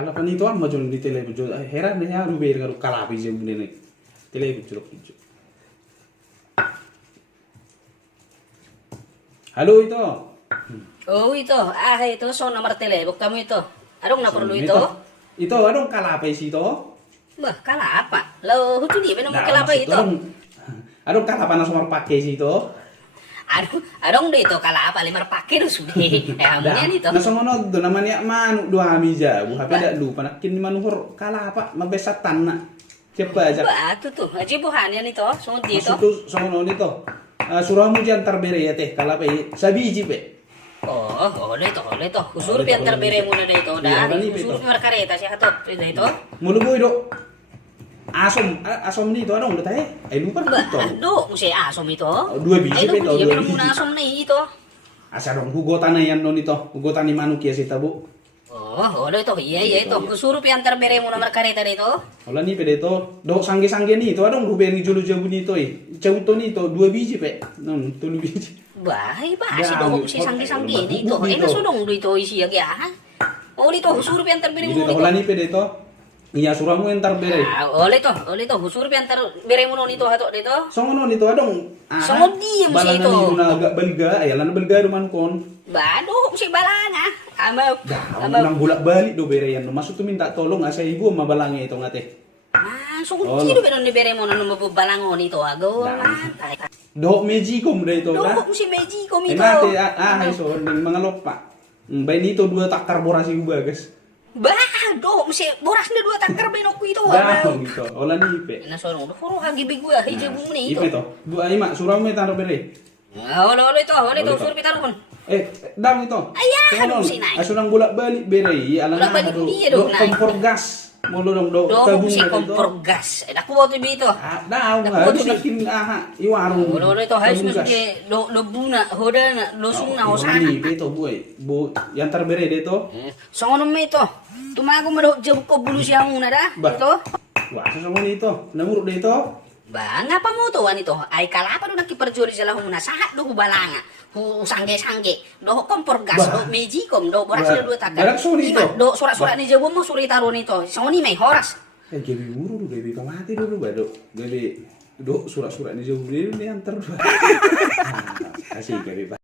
Kalau kan itu ama jon di tele bejo heran ya ruber karo kalapi je bunene. Tele bejo. Halo itu. Oh itu, itu so nomor telepon kamu itu. Adong na perlu itu? Itu adong kalapi sih itu. Bah, kala apa? Lo hutu di mana mau kalapa itu? Adong kalapan na somar pakai sih itu. Adong deh itu kala apa limar pakai do sudah. Amunya itu. Na songono do namanya manu dua mija. Bu hape dak lupa nakin manuhur kalapa mabesatan na. Siapa aja. Bah, tuh. Aji buhannya itu, so di itu. Maksud songono itu. Suramu jantar bere ya teh kalapa sabi iji pe. Oh, oleh itu. Usur piantar bere muna deh itu. Dah, usur piantar kareta sih hatop itu. Mulu boy do. Asom ni itu adong udah tahe. Lupa itu. Aduh, mesti asom itu. Dua biji pe to. Dua biji. Asom nih itu. Asa dong hugotan na yan non itu. Hugotan ni manuk ya sita bu. Oh, oleh itu. Iya itu. Usur piantar bere muna kareta deh itu. Ola ni pe de to. Do sangge ni itu adong ruberi julu jabu ni to. Cauto ni to dua biji pe. Non, tulu biji. Bahay ba? Si Doho si sanggi-sanggi dito. Ina sudong dito isi agya. Oli to husur piantar bere mo dito. Ola ni pe de to. Iya suramu entar bere. Oli to husur piantar bere mo nito hato dito. Songono nito adong. Songon di mo si ito. Balangan na agak belga, ay lan belga ruman kon. Bado si balanga. Ama nang bulak balik do bere yan. Masuk tu minta tolong asa ibu mabalangi itu ngate. Sungguh tido benon di bere mo nang mabalangon ito agaw. Do meji kom de itu. Do si meji kom ito. Mate ay so ning mga lopa. Bay nito dua takar borasi uba guys. Bah, do si boras na dua takar benok ito. Dah gitu. Ola ni ipe. Na sorong do furo hagi bigwa hije bum ni ito. Ipe to. Bu ay ma suramu taro bere. Oli to husur pitarun. Dam itu. Ayah, aduh si Nay. Asurang bulak balik bere. Bulak balik dia dong, Nay. Kompor gas. Mulu dong do tabung si kompor gas. Aku bawa tuh itu. Daw harus nakin iwarung. Ulo itu harus mesti do buna hoda na losung na hosana. Ini itu bu yang terbere de to. Songono me itu. Tumago mo jauh ko bulu siyang una da. Ito. Wah, sesama itu. Namuruk de to. Ba, ngapa mo to wanito? Ay kalapa do nakiperjoli sila humuna sahat do balanga. Hu sangge-sangge. Do kompor gas do mejikom do boras na dua takar. Do surat-surat ni jabo mo suri taro nito. Songoni may horas. Gabi buru do gabi pamati dulu ba do. Gabi do surat-surat ni jabo ni antar. Kasih gabi.